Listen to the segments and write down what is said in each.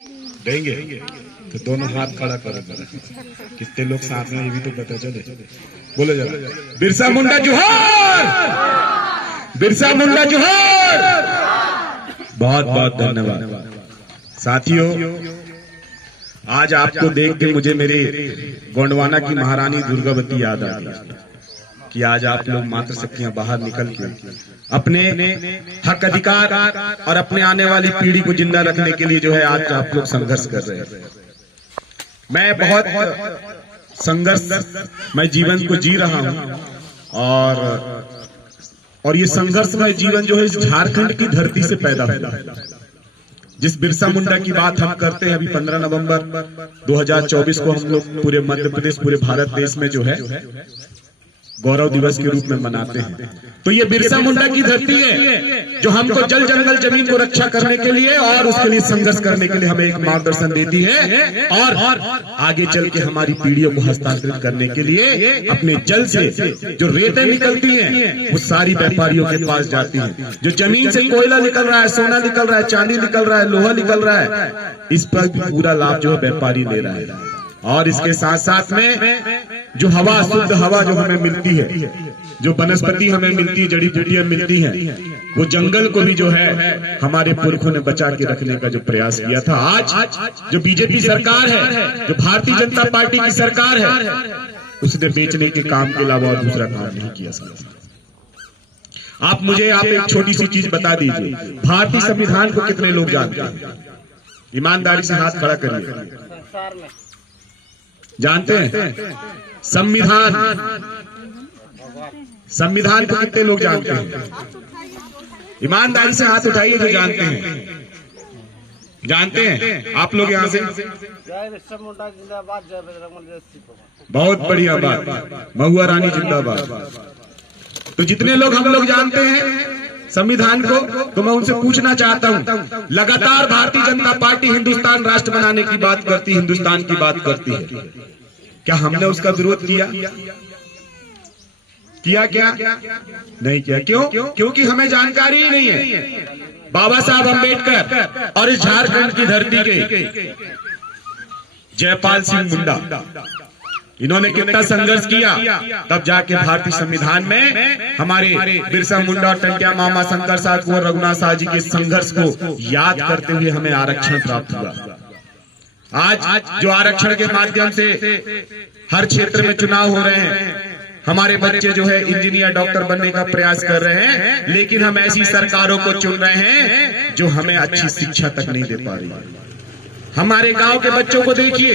देंगे तो दोनों हाथ खड़ा करो जरा, कितने लोग साथ में ये भी तो पता चले। बोलो जरा, बिरसा मुंडा जोहार, बिरसा मुंडा जोहार। बहुत बहुत धन्यवाद साथियों। आज आपको देख के मुझे मेरे गोंडवाना की महारानी दुर्गावती याद आ गई कि आज आप लोग मातृ शक्तियां बाहर निकल के अपने हक अधिकार और अपने आने वाली पीढ़ी को जिंदा रखने के लिए जो है आज आप लोग संघर्ष कर रहे हैं। मैं बहुत संघर्ष मैं जीवन को जी रहा हूं और ये संघर्षमय जीवन जो है इस झारखंड की धरती से पैदा हुआ है। जिस बिरसा मुंडा की बात हम करते हैं, अभी 15 नवंबर 2024 को हम लोग पूरे मध्य प्रदेश, पूरे भारत देश में जो है गौरव दिवस के रूप में मनाते हैं। तो ये बिरसा मुंडा की धरती है जो हमको जल जंगल जमीन को रक्षा करने के लिए और उसके लिए संघर्ष करने के लिए हमें एक मार्गदर्शन देती है और आगे चल के हमारी पीढ़ियों को हस्तांतरित करने के लिए अपने जल से जो रेतें निकलती हैं वो सारी व्यापारियों के पास जाती हैं। जो जमीन से कोयला निकल रहा है, सोना निकल रहा है, चांदी निकल रहा है, लोहा निकल रहा है, इस पर पूरा लाभ जो है व्यापारी ले रहा है। और इसके साथ साथ में जो हवा, शुद्ध हवा जो हमें मिलती है, जो वनस्पति हमें मिलती है, जड़ी बूटियां मिलती हैं, वो जंगल को भी जो है हमारे पुरखों ने बचा के रखने का जो प्रयास किया था। आज जो बीजेपी सरकार है, जो भारतीय जनता पार्टी की सरकार है, उसने बेचने के काम के अलावा और दूसरा काम नहीं किया। आप एक छोटी सी चीज बता दीजिए, भारतीय संविधान को कितने लोग जानते हैं? ईमानदारी से हाथ खड़ा करिए। जानते हैं संविधान को कितने लोग जानते हैं? ईमानदारी से हाथ उठाइए जो जानते हैं। जानते हैं आप लोग यहाँ से? बहुत बढ़िया बात, महुआ रानी जिंदाबाद। तो जितने लोग हम लोग जानते हैं संविधान को, तो मैं उनसे पूछना चाहता हूं, लगातार भारतीय जनता पार्टी हिंदुस्तान राष्ट्र बनाने की बात करती, हिंदुस्तान की बात करती है, क्या हमने उसका विरोध किया? क्या नहीं किया। क्यों? क्योंकि हमें जानकारी ही नहीं है। बाबा साहब अम्बेडकर और इस झारखंड की धरती के जयपाल सिंह मुंडा, इन्होंने कितना संघर्ष किया, तब जाके भारतीय संविधान में हमारे बिरसा मुंडा, टंट्या मामा, शंकर साहब, कुंवर रघुनाथ साहब जी के संघर्ष को याद करते हुए हमें आरक्षण प्राप्त हुआ। आज जो आरक्षण के माध्यम से हर क्षेत्र में चुनाव हो रहे हैं, हमारे बच्चे जो है इंजीनियर, डॉक्टर बनने का प्रयास कर रहे हैं, लेकिन हम ऐसी सरकारों को चुन रहे हैं जो हमें अच्छी शिक्षा तक नहीं दे पा रही। हमारे गांव के बच्चों को देखिए,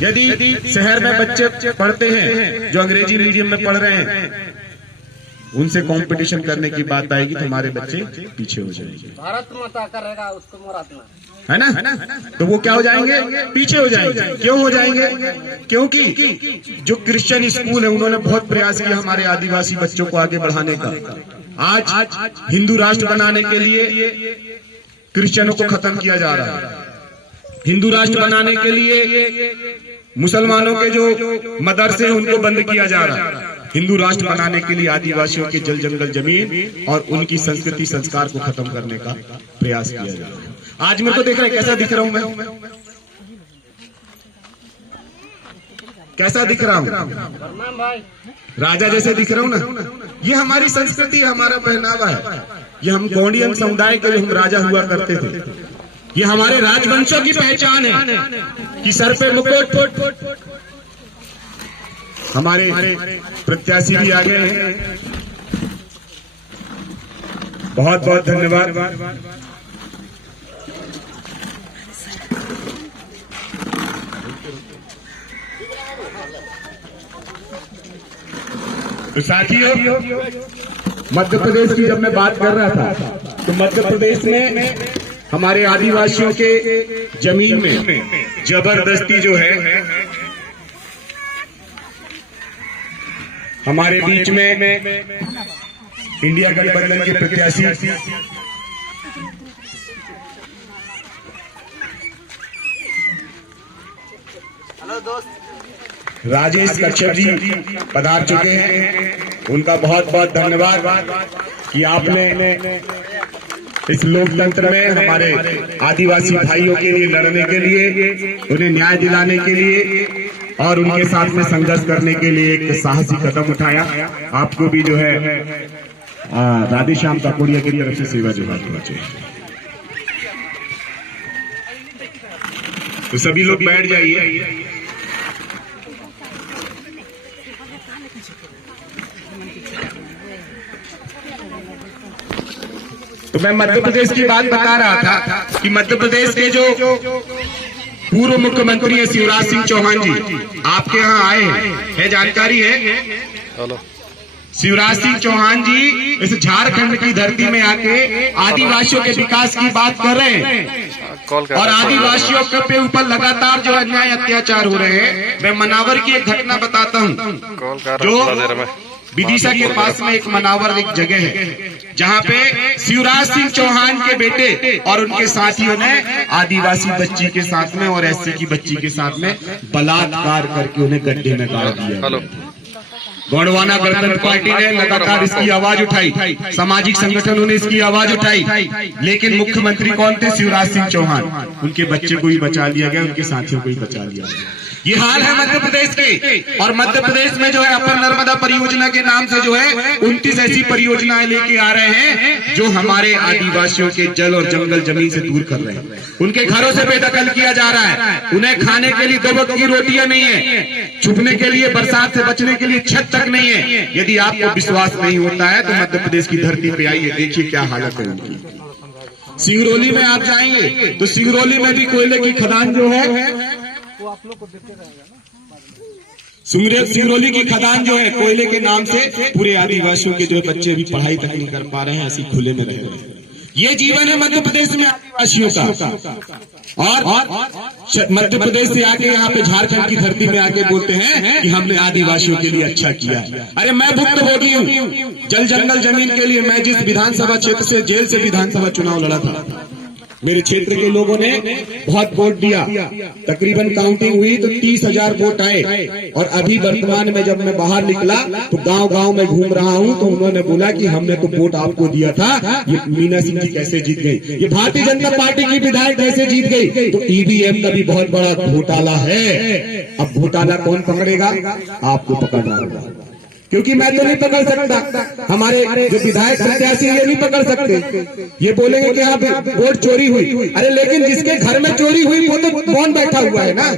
यदि शहर में बच्चे पढ़ते हैं जो अंग्रेजी मीडियम में पढ़ रहे हैं, उनसे कंपटीशन करने की बात आएगी तो हमारे बच्चे पीछे हो जाएंगे। भारत माता करेगा उसको मोरातना, है ना? तो वो क्या हो जाएंगे? पीछे हो जाएंगे। क्यों हो जाएंगे? क्योंकि जो क्रिश्चियन स्कूल है उन्होंने बहुत प्रयास किया हमारे आदिवासी बच्चों को आगे बढ़ाने का। आज हिंदू राष्ट्र बनाने के लिए क्रिश्चियनों को खत्म किया जा रहा है। हिंदू राष्ट्र बनाने के लिए मुसलमानों के जो मदरसे हैं उनको बंद किया जा रहा है। हिंदू राष्ट्र बनाने के लिए आदिवासियों के जल जंगल जमीन और उनकी संस्कृति संस्कार को खत्म करने का प्रयास किया जा रहा है। आज मेरे को देख रहे हैं कैसा दिख रहा हूं मैं? कैसा दिख रहा हूं? राजा जैसे दिख रहा हूं ना? ये हमारी संस्कृति है, हमारा पहनावा है। ये हम गोंडियन समुदाय के हम राजा हुआ करते थे। ये हमारे राजवंशों की पहचान है कि सर पे मुकुट। हमारे प्रत्याशी भी आ गए हैं, बहुत बहुत धन्यवाद। तो साथियों, मध्य प्रदेश की जब मैं बात कर रहा था, तो मध्य प्रदेश में हमारे आदिवासियों के जमीन में जबरदस्ती जो है हमारे बीच में इंडिया गठबंधन के प्रत्याशी राजेश कश्यप जी पधार चुके हैं। उनका बहुत बहुत धन्यवाद कि आपने इस लोकतंत्र में हमारे आदिवासी भाइयों के लिए लड़ने के लिए, उन्हें न्याय दिलाने के लिए और उनके साथ में संघर्ष करने के लिए एक साहसी कदम उठाया। आपको भी जो है राधेश्याम काकोड़िया की तरफ से सेवा जोहार पहुंचे। तो सभी लोग बैठ जाइए। तो मैं मध्य प्रदेश की बात बता रहा था कि मध्य प्रदेश के जो पूर्व मुख्यमंत्री है शिवराज सिंह चौहान जी, आपके यहाँ आए है जानकारी है? हेलो, शिवराज सिंह चौहान जी इस झारखंड की धरती में आके आदिवासियों के विकास की बात कर रहे हैं और आदिवासियों के ऊपर लगातार जो अन्याय अत्याचार हो रहे हैं। मैं मनावर की एक घटना बताता हूँ। जो विदिशा के पास में एक मनावर एक जगह है जहाँ पे शिवराज सिंह चौहान के बेटे और उनके साथियों ने आदिवासी बच्ची के साथ में और एससी की बच्ची के साथ में बलात्कार करके उन्हें गड्ढे में गाड़ दिया। गोंडवाना गणतंत्र पार्टी ने लगातार इसकी आवाज उठाई, सामाजिक संगठनों ने इसकी आवाज उठाई, लेकिन मुख्यमंत्री कौन थे? शिवराज सिंह चौहान। उनके बच्चे को ही बचा लिया गया, उनके साथियों को ही बचा लिया गया। ये हाल है मध्य प्रदेश के। और मध्य प्रदेश में जो है अपर नर्मदा परियोजना के नाम से जो है 29 ऐसी परियोजनाएं लेके आ रहे हैं जो हमारे आदिवासियों के जल और जंगल जमीन से दूर कर रहे हैं। उनके घरों से बेदखल किया जा रहा है। उन्हें खाने के लिए 2 वक्त की रोटियां नहीं है, छुपने के लिए, बरसात से बचने के लिए छत तक नहीं है। यदि आपको विश्वास नहीं होता है तो मध्य प्रदेश की धरती पे आइए, देखिए क्या हालत है उनकी। सिंगरौली में आप जाएंगे तो सिंगरौली में भी कोयले की खदान जो है, वो आप लोग को देखते रहेगा ना। सिंगरौली की खदान जो है कोयले के नाम से पूरे आदिवासियों के जो बच्चे भी पढ़ाई तक नहीं कर पा रहे हैं, ऐसी खुले में रह रहे हैं। ये जीवन है मध्य प्रदेश में आदिवासियों का। और मध्य प्रदेश से आके यहाँ पे झारखंड की धरती में आके बोलते हैं कि हमने आदिवासियों के लिए अच्छा किया। अरे मैं भुक्तभोगी हूँ जल जंगल जमीन के लिए। मैं जिस विधानसभा क्षेत्र से जेल से विधानसभा चुनाव लड़ा था, मेरे क्षेत्र के लोगों ने बहुत वोट दिया। तकरीबन काउंटिंग हुई तो 30,000 वोट आए। और अभी वर्तमान में जब मैं बाहर निकला तो गांव-गांव में घूम रहा हूं तो उन्होंने बोला कि हमने तो वोट आपको दिया था, ये मीना सिंह जी कैसे जीत गई, ये भारतीय जनता पार्टी की विधायक कैसे जीत गई। तो ईवीएम का भी बहुत बड़ा घोटाला है। अब घोटाला कौन पकड़ेगा? आपको पकड़ना होगा, क्योंकि मैं तो नहीं पकड़ सकता, हमारे जो विधायक प्रत्याशी ये नहीं पकड़ सकते। ये बोलेंगे कि यहाँ पे वोट चोरी हुई। अरे लेकिन जिसके घर में चोरी हुई वो तो कौन बैठा हुआ है ना।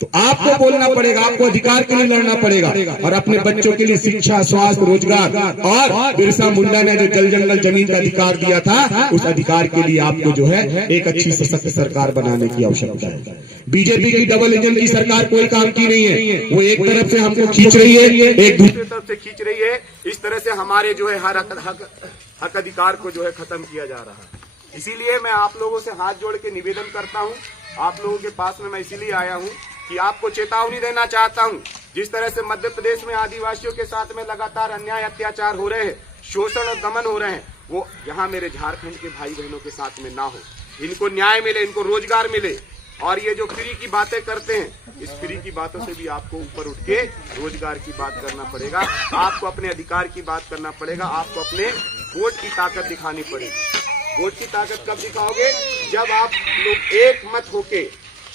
तो आपको बोलना पड़ेगा, आपको अधिकार के लिए लड़ना पड़ेगा और अपने बच्चों के लिए शिक्षा, स्वास्थ्य, रोजगार और बिरसा मुंडा ने जो जल जंगल जमीन का अधिकार दिया था, उस अधिकार के लिए आपको जो है एक अच्छी सशक्त सरकार बनाने की आवश्यकता है। बीजेपी की डबल इंजन की सरकार कोई काम की नहीं है। वो एक तरफ से हमको खींच रही है, एक दूसरी तरफ से खींच रही है। इस तरह से हमारे जो है हर हक अधिकार को जो है खत्म किया जा रहा है। इसीलिए मैं आप लोगों से हाथ जोड़ के निवेदन करता हूँ, आप लोगों के पास में मैं इसीलिए आया हूँ कि आपको चेतावनी देना चाहता हूं। जिस तरह से मध्य प्रदेश में आदिवासियों के साथ में लगातार अन्याय अत्याचार हो रहे हैं, शोषण और दमन हो रहे हैं, वो यहाँ मेरे झारखंड के भाई बहनों के साथ में ना हो। इनको न्याय मिले, इनको रोजगार मिले। और ये जो फ्री की बातें करते हैं, इस फ्री की बातों से भी आपको ऊपर उठ के रोजगार की बात करना पड़ेगा, आपको अपने अधिकार की बात करना पड़ेगा, आपको अपने वोट की ताकत दिखानी पड़ेगी। वोट की ताकत कब दिखाओगे? जब आप लोग एक मत होके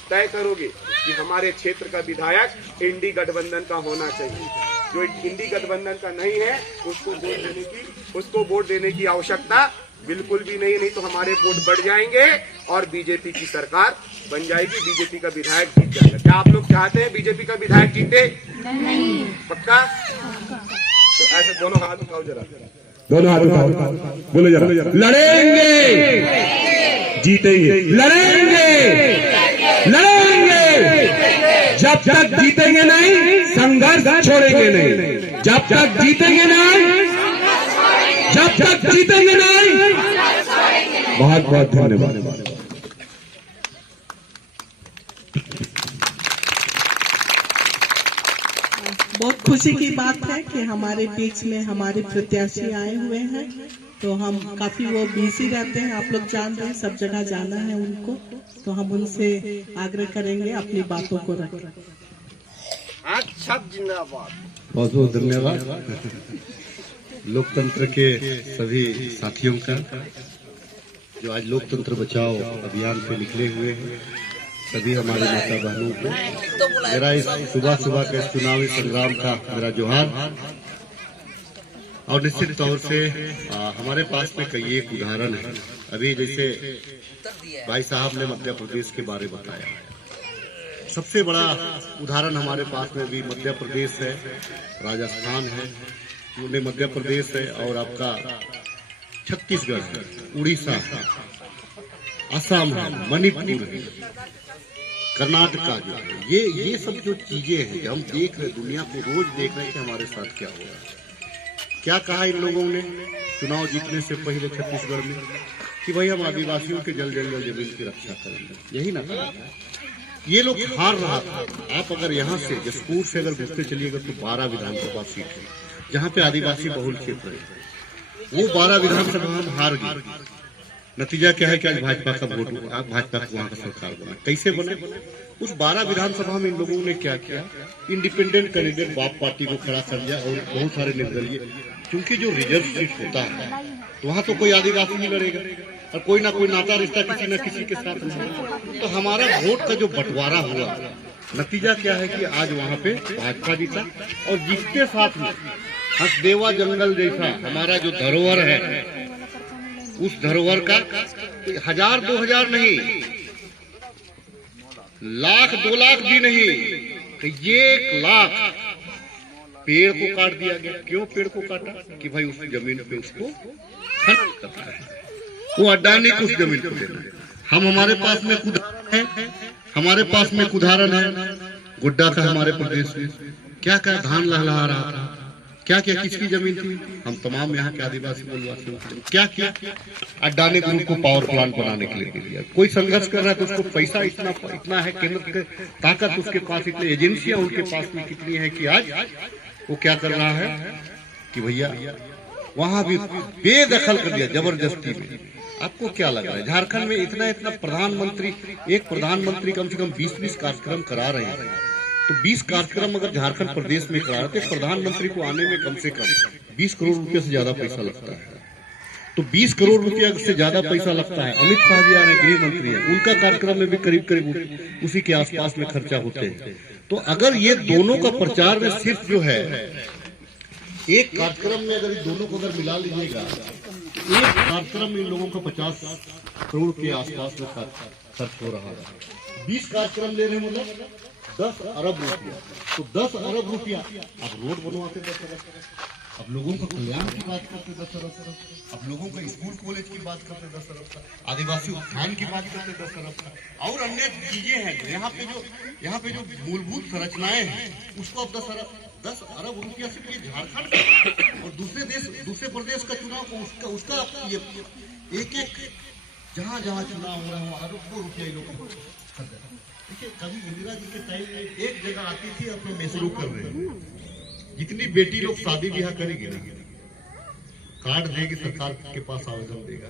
तय करोगे कि हमारे क्षेत्र का विधायक इंडी गठबंधन का होना चाहिए। जो इंडी गठबंधन का नहीं है उसको वोट देने की आवश्यकता बिल्कुल भी नहीं तो हमारे वोट बढ़ जाएंगे और बीजेपी की सरकार बन जाएगी, बीजेपी का विधायक जीत जाएगा। क्या आप लोग चाहते हैं बीजेपी का विधायक जीते? नहीं। पक्का? तो ऐसे दोनों हाथ उठाओ जरा, दोनों हाथ उठाओ, बोलो जरा। लड़ेंगे, जीतेंगे, लड़ेंगे, जब तक जीतेंगे नहीं संघर्ष छोड़ेंगे नहीं, जब तक जीतेंगे नहीं, जब तक जीतेंगे नहीं। बहुत बहुत धन्यवाद। बहुत खुशी की बात है कि हमारे बीच में हमारे प्रत्याशी आए हुए हैं। तो हम काफी वो बिजी रहते हैं, आप लोग जान रहे हैं, सब जगह जाना है उनको। तो हम उनसे आग्रह करेंगे अपनी बातों को रखें। अच्छा, जिंदाबाद। बहुत बहुत धन्यवाद लोकतंत्र के सभी साथियों का। जो आज लोकतंत्र बचाओ अभियान पे निकले हुए हैं सभी हमारे माता बहनों को मेरा इस सुबह सुबह के चुनावी संग्राम का मेरा जोहार। और निश्चित तौर से हमारे पास में कई एक उदाहरण है। अभी जैसे भाई साहब ने मध्य प्रदेश के बारे में बताया, सबसे बड़ा उदाहरण हमारे पास में भी मध्य प्रदेश है, राजस्थान है, मध्य प्रदेश है और आपका छत्तीसगढ़ है, उड़ीसा है, असम है, मणिपुर है, कर्नाटका जो है, ये सब जो चीजें हैं हम देख रहे, दुनिया को रोज देख रहे हैं कि हमारे साथ क्या हो रहा है। क्या कहा इन लोगों ने चुनाव जीतने से पहले छत्तीसगढ़ में कि भाई हम आदिवासियों के जल जमीन की रक्षा करेंगे, यही ना कहा। ये लोग हार रहा था। आप अगर यहाँ से जसपुर से अगर घुसते चलिएगा तो 12 विधानसभा सीट है जहाँ पे आदिवासी बहुल क्षेत्र है, वो 12 विधानसभा हम हार गए। नतीजा क्या है कि आज भाजपा का वोट, भाजपा को वहाँ का सरकार बना। कैसे बने? उस 12 विधानसभा में इन लोगों ने क्या किया, इंडिपेंडेंट कैंडिडेट बाप पार्टी को खड़ा कर दिया और बहुत सारे निर्दलीय, क्योंकि जो रिजर्व सीट होता है तो वहाँ तो कोई आदिवासी नहीं लड़ेगा और कोई ना कोई नाता रिश्ता किसी न किसी के साथ नहीं। तो हमारा वोट का जो बंटवारा हुआ, नतीजा क्या है कि आज वहाँ पे भाजपा जीता और जिसके साथ में हसदेवा जंगल जैसा हमारा जो धरोहर है, उस धरोहर का 1000-2000 नहीं, 1,00,000-2 लाख भी नहीं, 1 लाख पेड़ को काट दिया गया। क्यों पेड़ को काटा? कि भाई उस जमीन पे उसको खनन करना है, वो अडानी को उस जमीन को देना है। हमारे पास में उदाहरण है, हमारे पास में उदाहरण है गुड्डा का। हमारे प्रदेश में क्या क्या धान लहला रहा था, क्या क्या किसकी जमीन थी, हम तमाम यहाँ के आदिवासी मूलवासियों की। क्या किया? अडानी ग्रुप को पावर प्लांट बनाने के लिए दे दिया। कोई संघर्ष कर रहा है तो उसको पैसा इतना है, केंद्र की ताकत उसके पास, इतनी एजेंसियां उनके पास में कितनी है कि आज वो क्या कर रहा है कि भैया वहां भी बेदखल कर दिया जबरदस्ती में। आपको क्या लग रहा है झारखंड में इतना प्रधानमंत्री, एक प्रधानमंत्री कम से कम 20-20 कार्यक्रम करा रहे हैं, तो 20 कार्यक्रम अगर झारखंड प्रदेश में करा रहे थे, प्रधानमंत्री को आने में कम से कम 20 करोड़ रुपए से ज्यादा पैसा लगता है। तो 20 करोड़ रुपया से ज्यादा पैसा लगता है। अमित शाह जी आ रहे, गृह मंत्री है, उनका कार्यक्रम में भी करीब उसी के आसपास में खर्चा होते हैं। तो अगर ये दोनों का प्रचार में सिर्फ जो है एक कार्यक्रम में अगर दोनों को अगर मिला लीजिएगा, एक कार्यक्रम में इन लोगों का 50 करोड़ के आसपास में खर्च हो रहा है। 20 कार्यक्रम ले रहे हैं, मतलब 10 अरब रुपया। तो 10 अरब रुपया आप रोड बनवाते 10 अरब, अब लोगों का कल्याण की बात करते 10 अरब, अब लोगों का स्कूल कॉलेज की बात करते 10 अरब, आदिवासी उत्थान की बात करते 10 अरब और अन्य चीजें हैं। यहाँ पे जो मूलभूत संरचनाएं हैं उसको अब 10 अरब रुपया से ये झारखंड और दूसरे प्रदेश का चुनाव उसका एक जहाँ चुनाव हो रहा है अरबों रुपया लोग। देखिए कभी इंदिरा जी के टाइम में एक जगह आती थी, अपने में शुरू कर रहे हैं, जितनी बेटी लोग शादी ब्याह करेगी ना, कार्ड देगी सरकार के पास आवेदन देगा,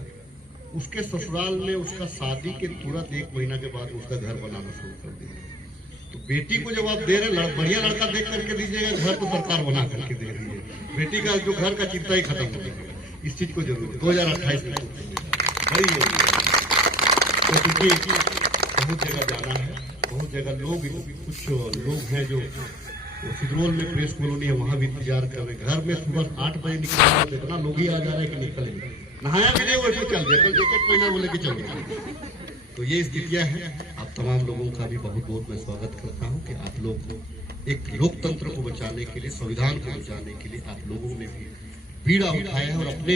उसके ससुराल में उसका शादी के तुरंत 1 महीना के बाद उसका घर बनाना शुरू कर देगा। तो बेटी को जब आप दे रहे, बढ़िया लड़का देख करके दीजिएगा, घर तो सरकार बना करके दे रही है। बेटी का जो घर का चिंता ही खत्म हो जाएगा। इस चीज को जरूर 2028 में बहुत जगह जाना है, बहुत जगह कुछ लोग हैं जो सिद्रोल में प्रेस कॉलोनी है, वहाँ भी इंतजार कर रहे हैं। घर में सुबह 8 बजे निकल रहा है, इतना लोग ही आ जा रहे हैं कि निकलेंगे, नहाया भी नहीं वैसे चल जाए, कल जैकेट पहना बोले कि चल जाए। तो ये स्थितियां हैं। आप तमाम लोगों का भी बहुत बहुत मैं स्वागत करता हूं कि आप लोग एक लोकतंत्र को बचाने के लिए, संविधान को बचाने के लिए आप लोगों ने भी बीड़ा उठाया है और अपने